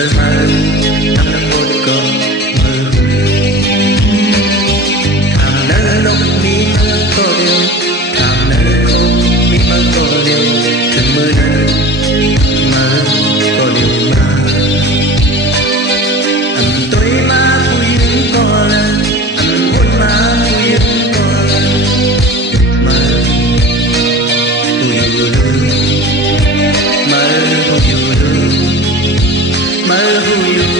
thơ mơ thăm năm một con mơ thầm nỡ lúc mi mơ có điều thầm nỡ không mi mơ có điều từng mơ nỡ mơ có điều mà anh tôi mà vui yên có lần anh muốn mà vui yên có lần mơ vui lư mơ vui lư mơ vui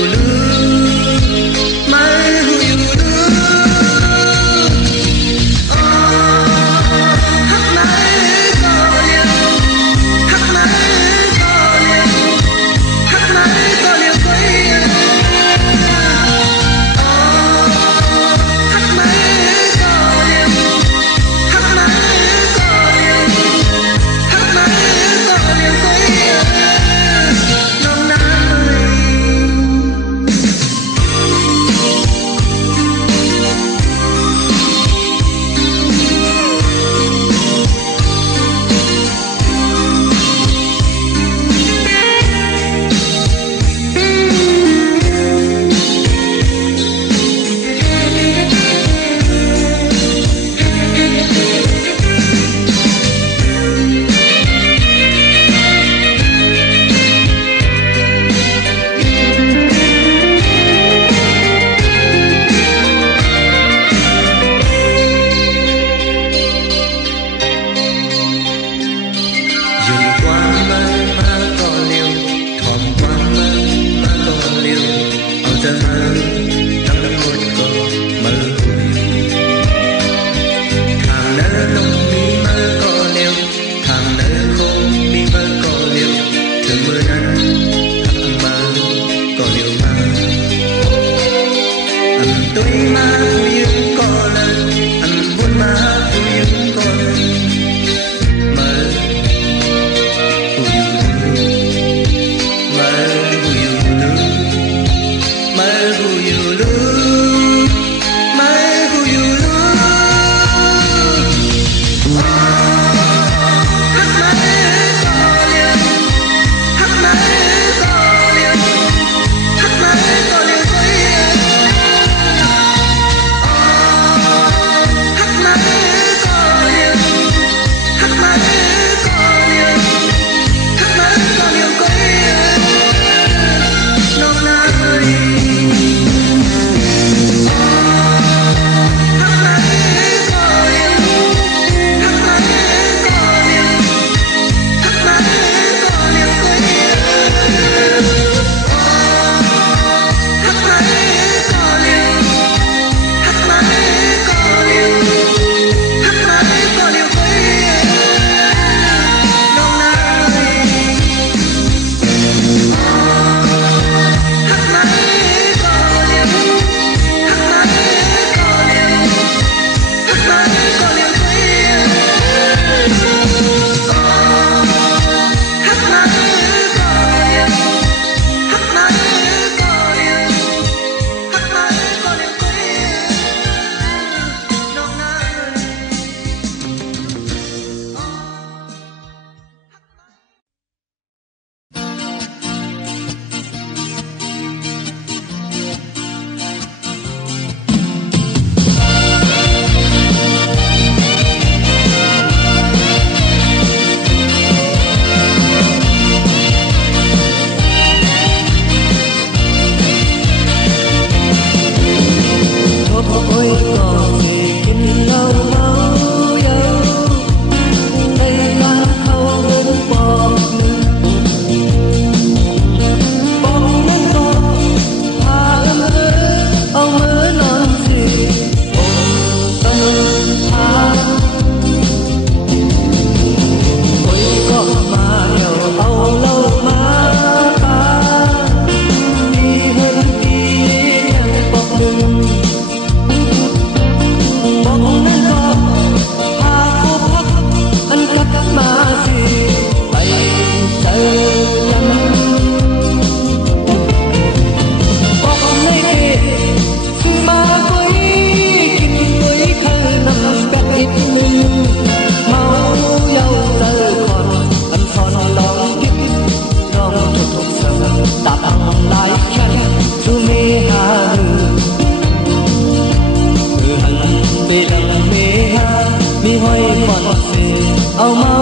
ห้อยควันเสียเอาเมา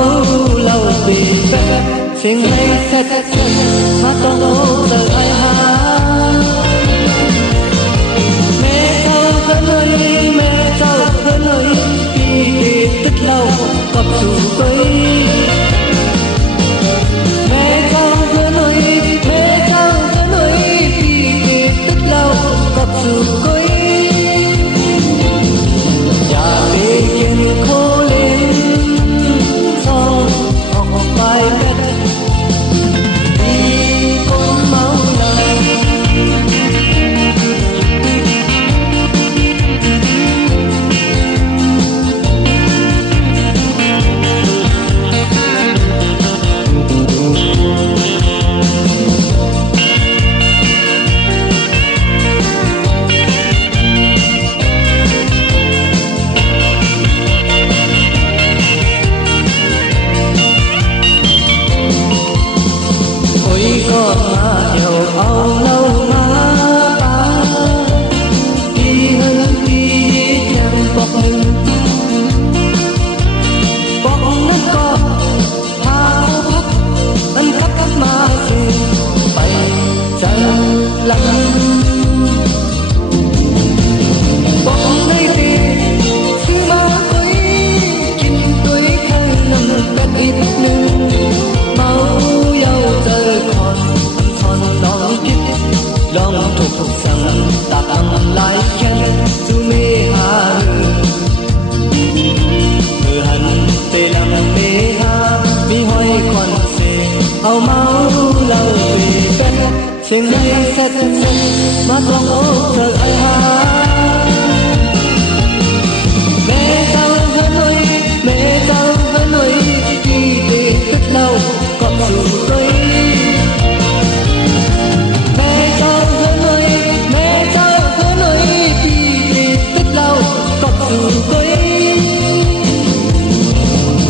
เหล้าปีแป๊บเสียงให้แท้ๆมาต้องเอาเจอไอ้หาแม่เจ้าเธอหน่อยแม่เจ้าเธอหน่อยพี่ติดเหล้ากับสู่ไปแม่เจ้าเธอหน่อยแม่เจ้าเธอหน่อยพี่ติดเหล้ากับสู่ไปอย่าไปกินโคเลนซองออกไปแค่มีคนเมาเหล้าก็มาเดี๋ยวเอาเหล้ามาปาพี่เฮิงพี่ยังบอกหนึ่งบอกนั้นก็พาพักมันขับมาสิไปจันหลังบอกให้ดีที่มาคุยกินด้วยข้างน้ำกันอีกหนึ่งเมาเยาเจอลองคิดลองถูกสั่งตักหลายแค่จูเมหาเมื่อหันเตลังเมหามีห้อยควันเสเอาเมาเหล้าปีเป็ดเสียงในเซ็ตมาลองโอ้เธอไอหาแม่เจ้าเธอหน่อยแม่เจ้าเธอหน่อยที่ติดเหล้าก็สู่ตัว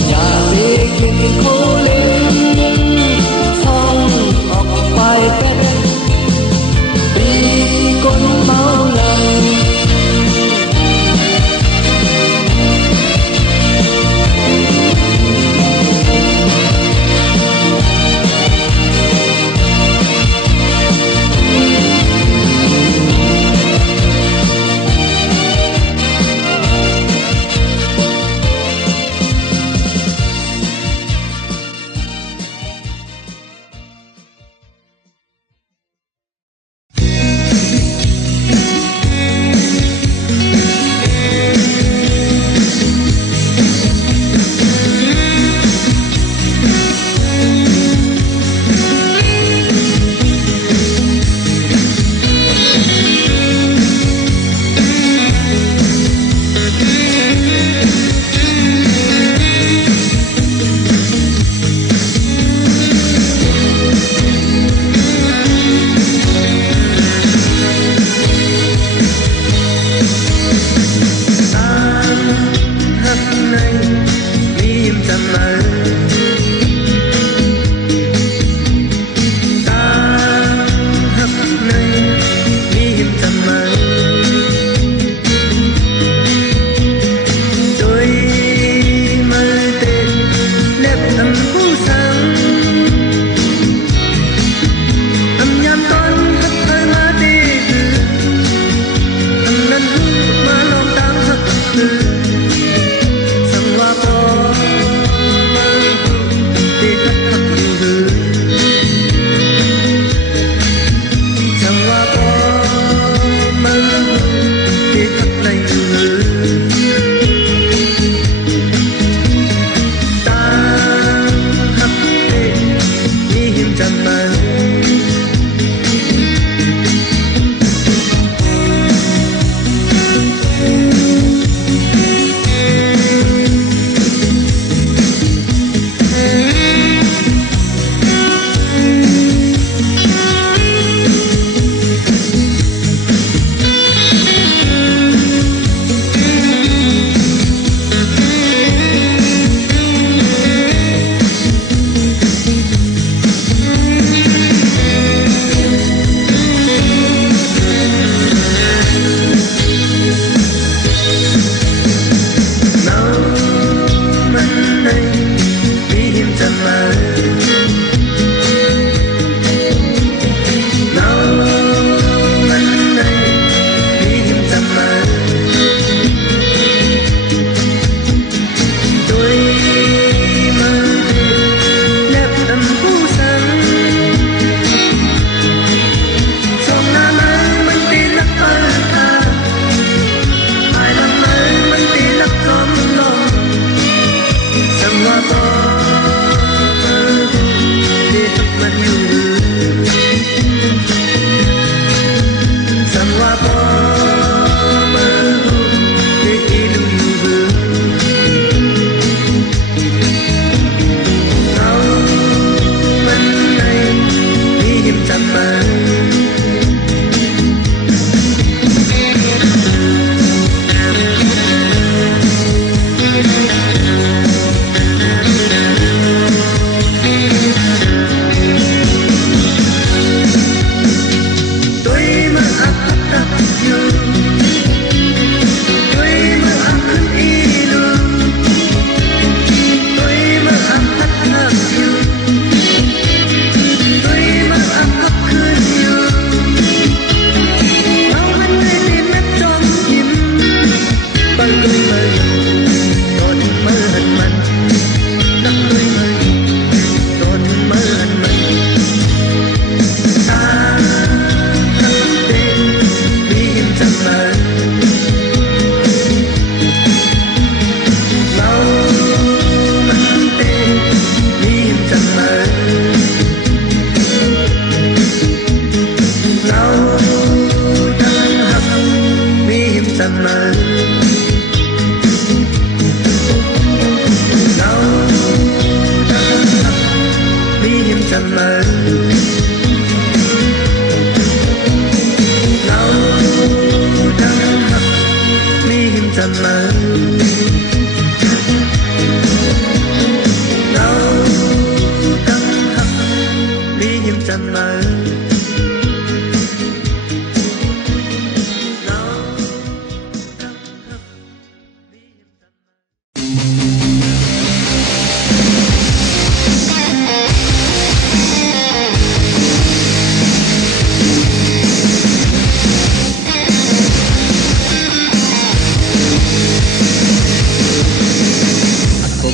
อย่าไปกินโคเลนท่องออกไปเป็นปีคนเมาเหล้า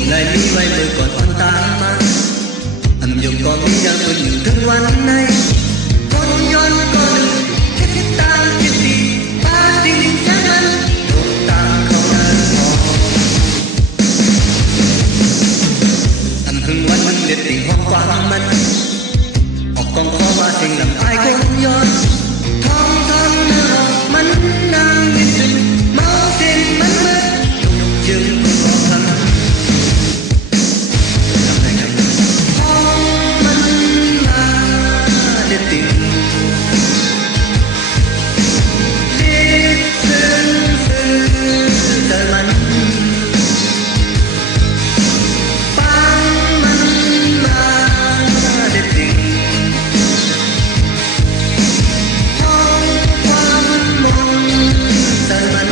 lại đi vay mười còn oan ta mà anh dùng có biết rằng tôi nhiều thươngวันnày conย้อนก็ลืมคิดตามคิดดีป้าดินแค่นั้นดวงตาเขานั้นมองอันหึงวันมันเด็ดติ่งห้องฟังมันออกกองขอว่าสิ่งลำอายคนย้อนท้องท้องเนื้อมันนางนิดนึงเมาเส้นมันเมื่อจึงคนบอกกันห้องมันมาเด็ดติ่งเด็ดซึ้งซึ้งเธอมันปังมันมาเด็ดติ่งห้องความมนเธอมัน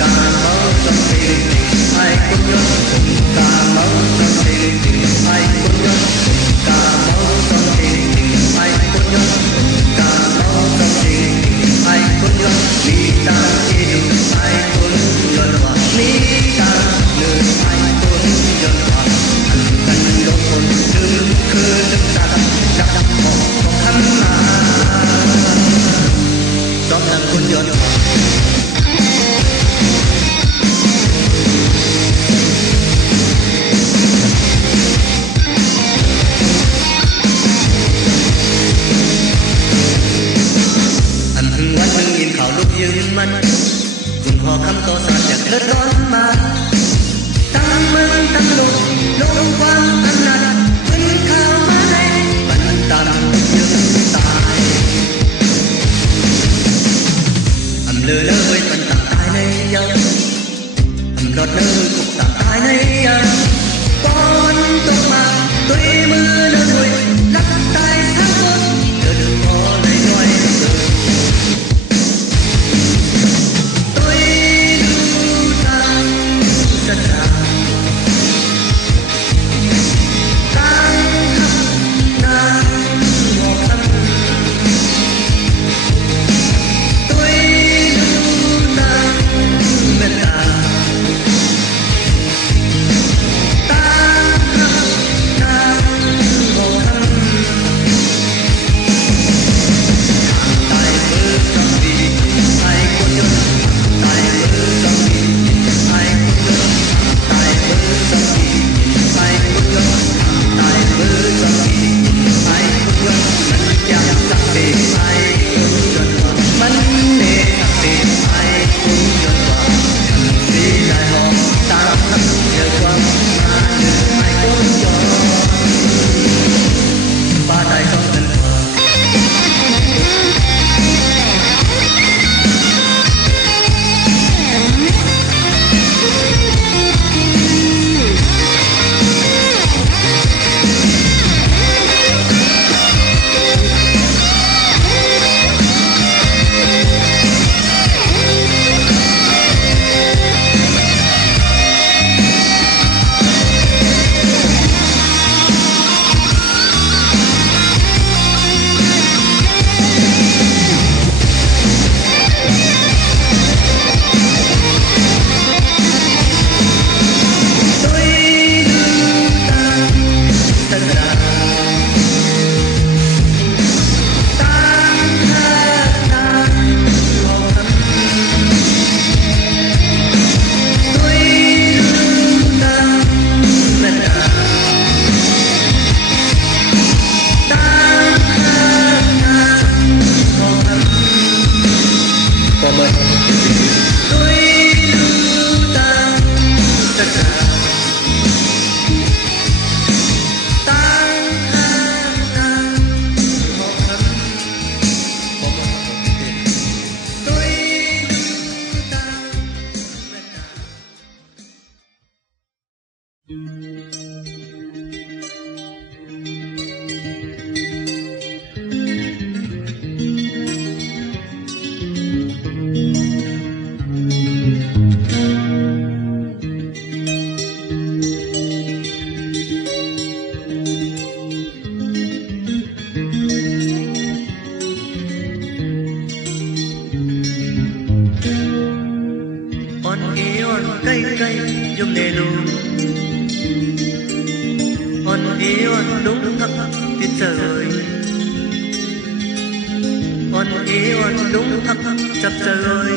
กาเมาต้องเสียงไอ้คนยศกาเมาต้องเสียงไอ้คนยศกาเมาต้องเสียงไอ้คนยศกาเมาต้องเสียงไอ้คนยศมีตาที่ดูไอ้คนยศว่ามีตาเนื้อไอ้คนยศว่าอันกันยกคนลืมคือลืมตาจับของของขันมาสองนางคนยศอันหึงวันหนึ่งยินข่าวลุกยืนมันคุณพอคำต่อสารจากเลิศร้อนมาตั้งมึงตั้งลงลงความอันนั้นขึ้นข่าวมาในบันตันยืนตายอำเลอเลอเว้ยมันต่างตายในยังอำรอดเลอกุกต่างตายในยังป้อนตกมาด้วยมือเลอรวยรักตายทั้งคนเดินพอในน้อยเดินtôi lưu tăng rất là tăng khắp nàng ngọt khăn tôi lưu tăng bên ta cây cây dùng nề lù on đúng hấp tiết trời on đúng hấp chập trời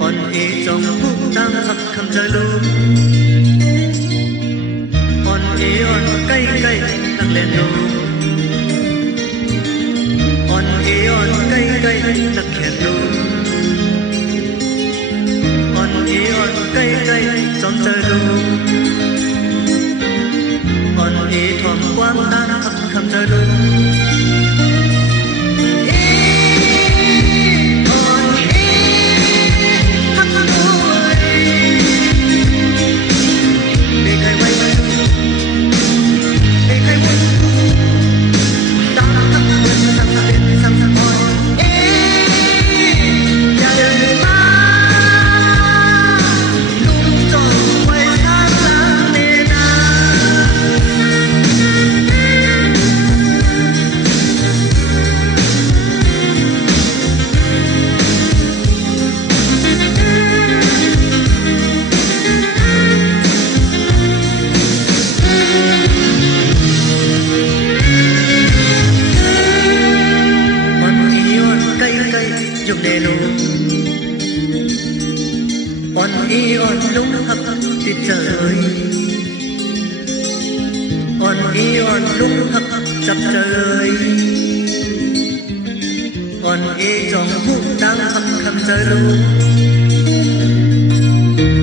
on trong phút đang hấp khăm trời lù on cây cây đang lên lù on cây cây đang khẹt lù on cây cây trong trời lù on thoáng quang đang hấp khăm trời lù dùng nề lù on đúng hấp tiết trời on đúng hấp chập trời on trong phút đang hấp khăm trời lù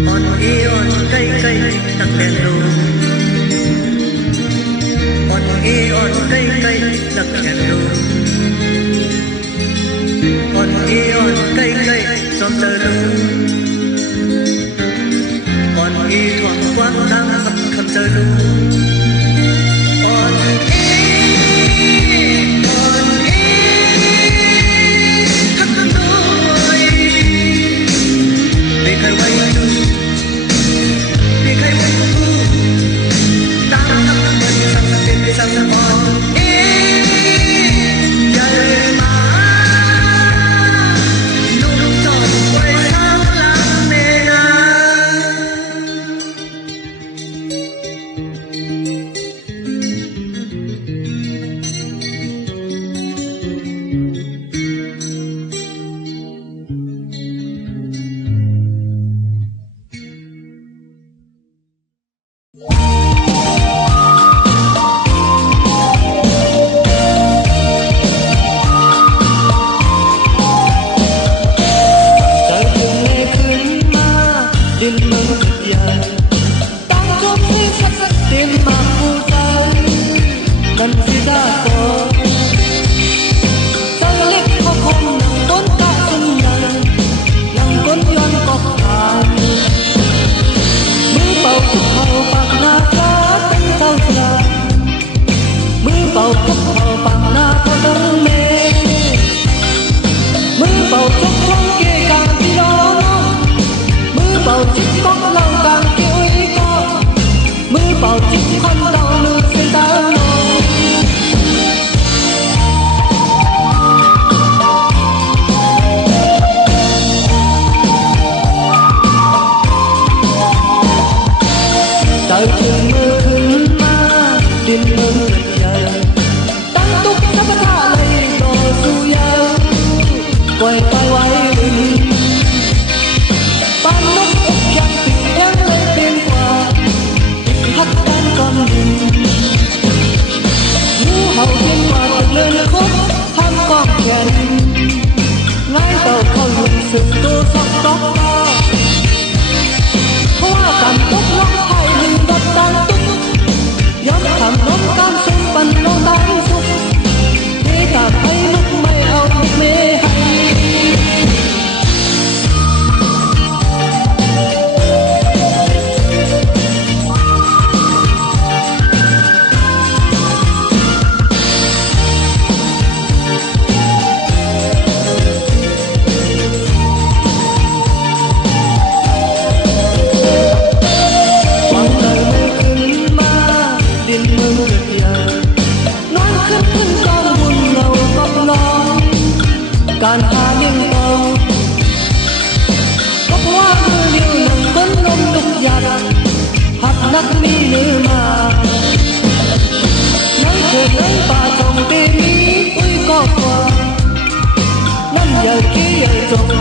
on cây cây đang đèn lù on cây cây đang đèn lù on cây cây trong trời lù on thoáng quang đang hấp khăm trời lù on hấp đôi để khai quay để khai quay đang hấp khăm trời sang on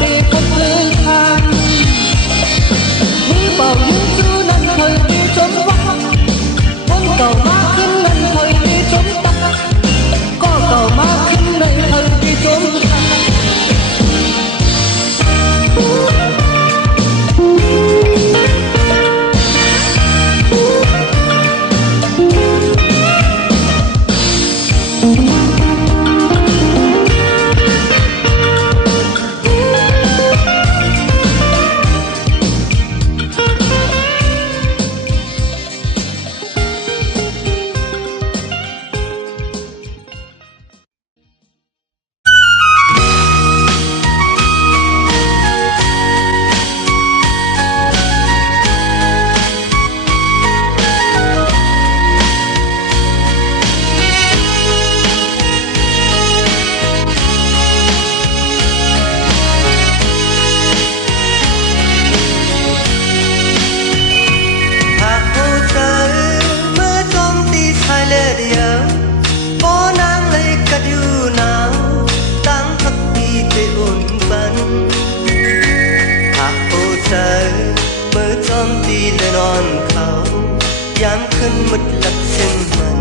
đi khắp lưới thang Mỹ bảo những chú nên thời đi trốn vắng Con cầu má khinh nên thời đi trốn tắt Có cầu má khinh nên thời đi trốn tắtย้ำขึ้นมุดหลักเส้นมัน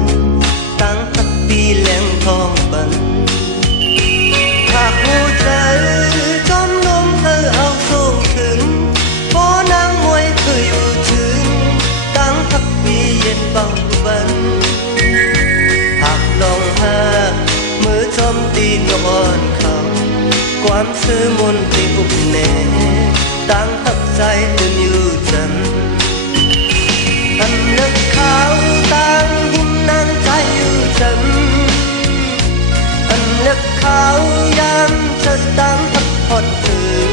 ตั้งพักปีแหลงทองบันหากหัวใจจอมลมเธอเอาส่งถึงเพราะนางมวยเคยอยู่ถึงตั้งพักปีเย็นเบาบันหากลองหามือจอมตีนอ่อนเขาความซื่อมนที่อุบแน่ตั้งทับใจจนอยู่จันอันนึกเขาตั้งหิมนางใจอยู่จันอันนึกเขายามเธอตั้งพักผ่อนถึง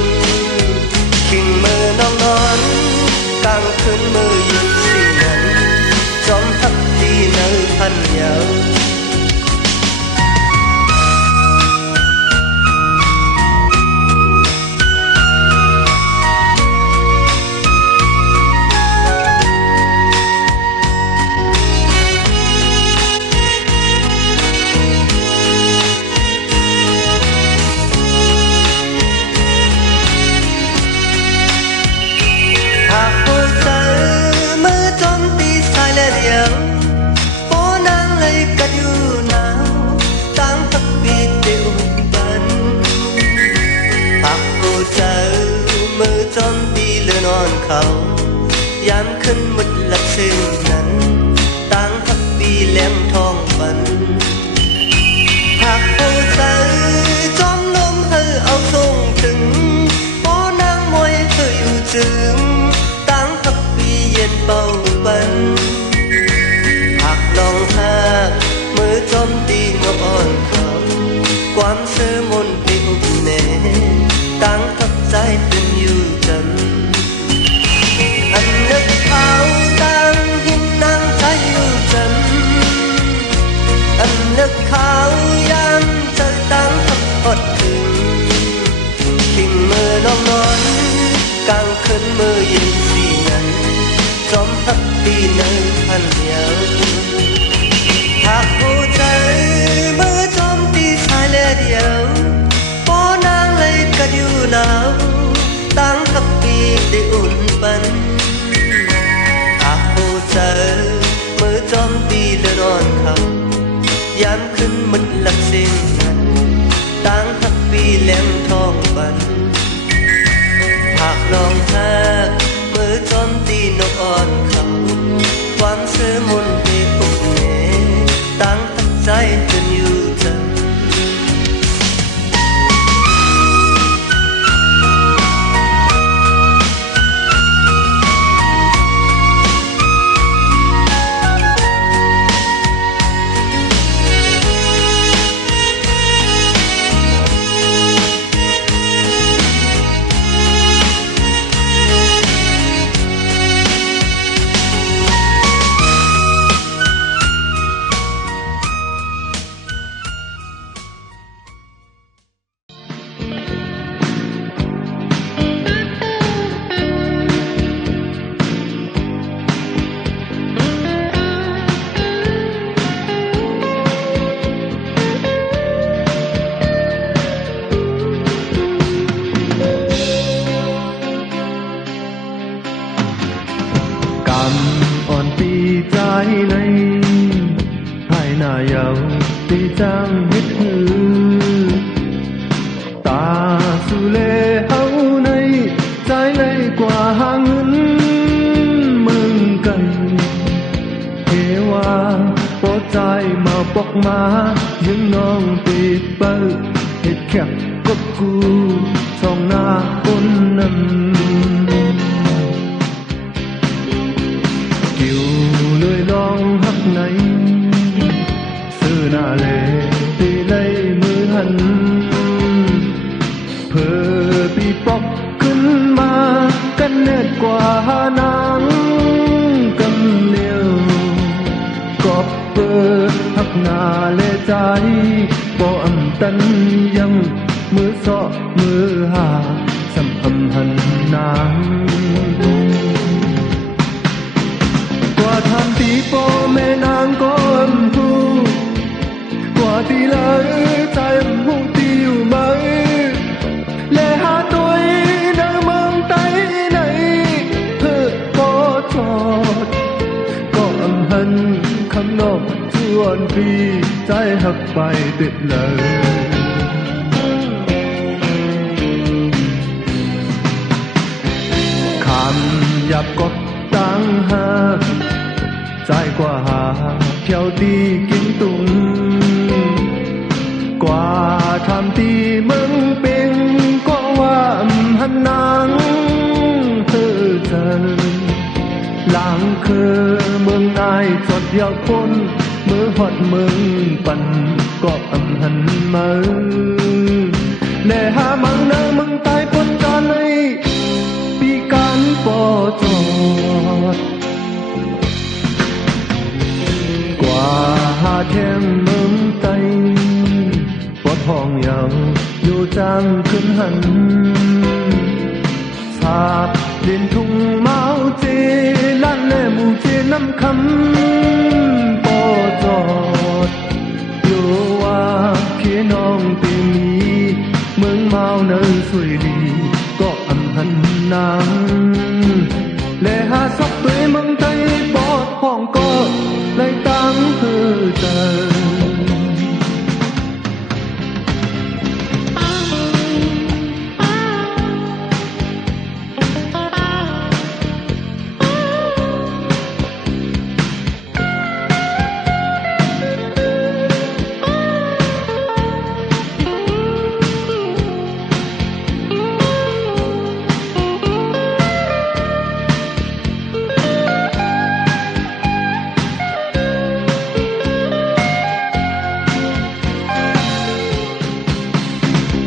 ขิงมือน้องนอนกลางคืนมือยืนสีนั้นจอมทับตีเนื้อพันยาวเขาย้ำขึ้นมุดหลักซึ่งนั้นตั้งพักปีแหลมทองบันหากผู้ใจจอมลมเธอเอาส่งถึงเพราะนางมวยเธออยู่จึงตั้งพักปีเย็นเบาบันหากลองหามือจอมตีนอ่อนเขาความเสื่อมนที่อุบแน่ตั้งทับใจเป็นอยู่จันอันนึกเขาตั้งหิมนางใจอยู่จันอันนึกเขายามเธอตั้งพักผ่อนถึงขิงมือน้องนอนกลางคืนมือเย็นสีนั้นจอมพักตีเนื้อพันยาวหากหัวใจมือจอมตีสายเลือดเดียวพอนางเลยกัดอยู่หนาวตั้งพักปีได้อุ่นปันเจอมือจอมตีและนอนเขาย้ำขึ้นมุดหลักเส้นนั้นตั้งพักปีแหลมทองบันหากลองหามือจอมตีนอ่อนเขาความเสื่อมนที่อุบแน่ตั้งทับใจจนอยู่จัน ำอ่อนปีใจในให้หน้าเยาว์ตีจังเฮ็ดหือตาสุเลเฮาในใจเลยกว่าหาเงินมึงไก่เทวาโปรดใจมาปอกมายังน้องปีเปิ้ลเฮ็ดแคบกบกูส่องหน้าคนนั้นกิ่วเลยลองหักไหนซื้อหน้าเลตีเลยมือหันเพื่อปีปอกขึ้นมากันเน็ดกว่าหนังกันเหนียวกอบเปิดหักหน้าเลใจบ่อำตันยังมือซอมือหาสำอำหันนางกว่าทำตีโปแม่นางก็อำหูกว่าตีเลยใจอำหูตีอยู่ไหมเลหาตัวในเมืองใต้ไหนเพื่อพอจอดก็อำหันคำนอกชวนพี่ใจหักไปติดเลยคำหยับกดตั้งหากใจกว่าหาเที่ยวตีกินตุงกว่าทำตีมึงเป็นก็ว่าหันนางเธอเจอหลังคือเมืองนายจดเดียวคนมือหอดเมืองปั่นก็อำหันมือแน่หามังเนอมึงตายปนกันเลยปีการปอจอดกว่าหาเทียมเมืองไตปอทองยาวอยู่จางขึ้นหันสาบเดินทุ่งเมาเจลั่นแล่หมู่เจน้ำคำปอจอดอยู่ว่าเขียน้องตีมีเมืองเมาเนินสวยดีก็อำหันนางและหาสักตัวเมืองไทยบอดห้องก็เลยตั้งเพื่อเจอ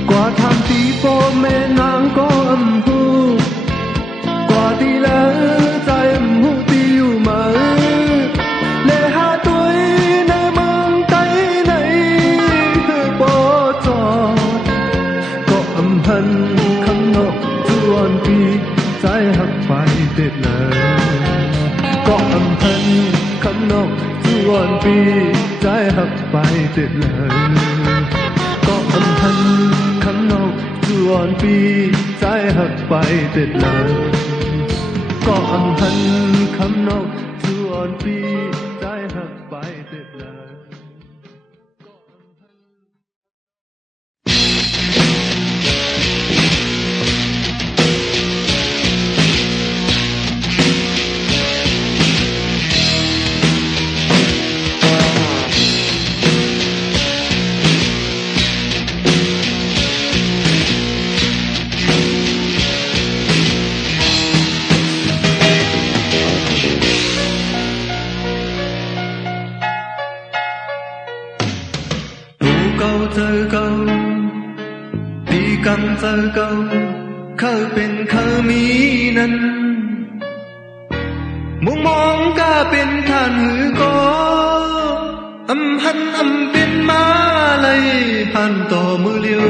กว่าทำตีโปแม่นางก็อำหูกว่าตีแล้วใจอำหูตีอยู่มาเลหาตัวในเมืองใต้ไหนคือปอจอดก็อำหันคำนกชวนปีใจหักไปเด็ดเลยก็อำหันคำนกชวนปีใจหักไปเด็ดเลยก็อำหันคำนกชวนปีใจหักไปเด็ดเลยก็อำหันคำนกชวนปีใจหักไปเด็ดเลย เจอเก่าปีกันเจอเก่าเขาเป็นเขามีนั้นมุงมองก็เป็นท่านหือก็อำหันอำเป็นมาเลยพันต่อมือเลียว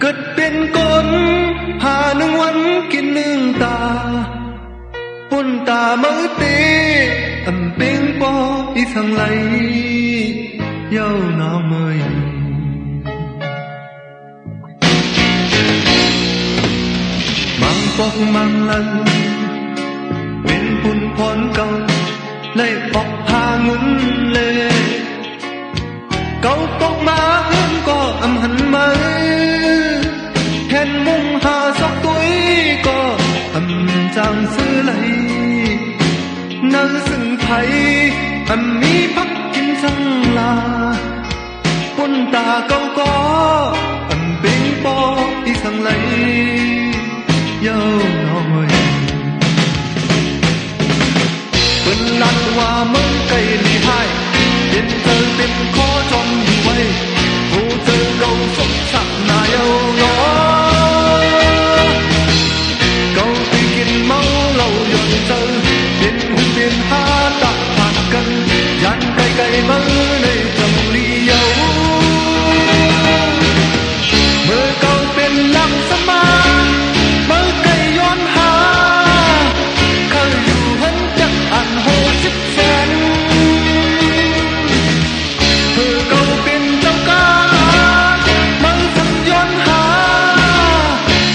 เกิดเป็นคนหาหนึ่งวันกินหนึ่งตาปุ่นตามือเตอำเป็นปออีสังไหลเย้าน้องเมยมังปอกมังลัน lấy bọc hà ngân lệ câu bọc má hương có âm hẳn mơ hẹn mong hà sóc tuổi có âm trang sư lấy nơi rừng thấy âm mi bắc kim răng là quân ta câu có âm bên bó đi sang lấy yêu nồi quân lăn hoa mơ cây lì hai đến giờ bên khó tròn như vậy vô giờ câu sống sẵn là yêu nó câu tuy kiên máu lâu dọn giờ đến hương biên hát đã phạt cân dàn cây cây mơ nơi trầm ly yêu mơ câu bên lăng sâm ma mơ cây yon hà khơi dù hân chắc ăn hồ sức sen mơ câu bên châu ca mơ sâm yon hà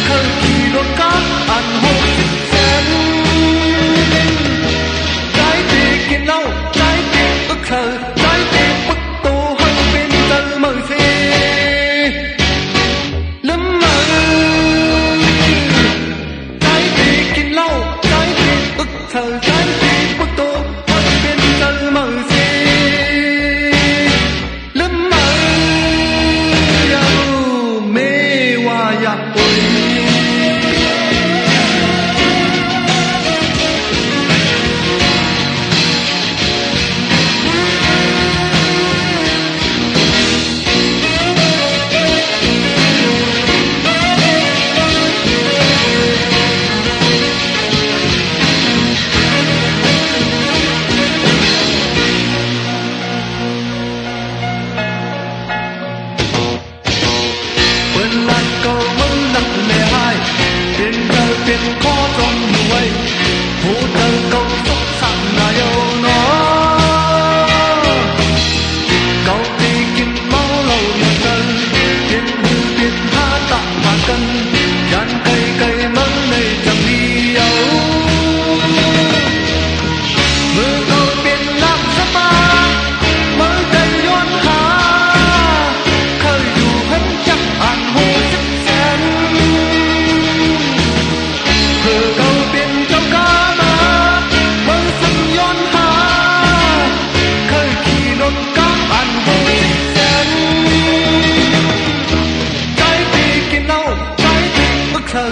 khơi kỳ đôi cát ăn hồ sức sen trái tim kiên lâu trái tim ức thờ trái tim bức tô hân bên giờ mơ xê lắm mơ trái tim kiên lâu trái tim ức thờ trái tim bức tô hân bên giờ mơ xê lắm mơ yêu mê hoa ya ôi quên lại câu mong nặng nề hai tiền giờ tiền khó tròn như vậy vô giờ câu sốc sẵn là yêu nó câu thì kim máu lâu nhà dân tiền hư tiền tha tặng và cân dàn cây cây mơ này chẳng đi yêu mơ câu tiền làm sắp ba mơ cây yon hà khơi dù hân chắc ăn hồ sức sen mơ câu tiền châu ca ma mơ sâm yon hà khơi kỳ đột cát ăn hồ sức sen trái tim kiên lâu trái tim ức thờ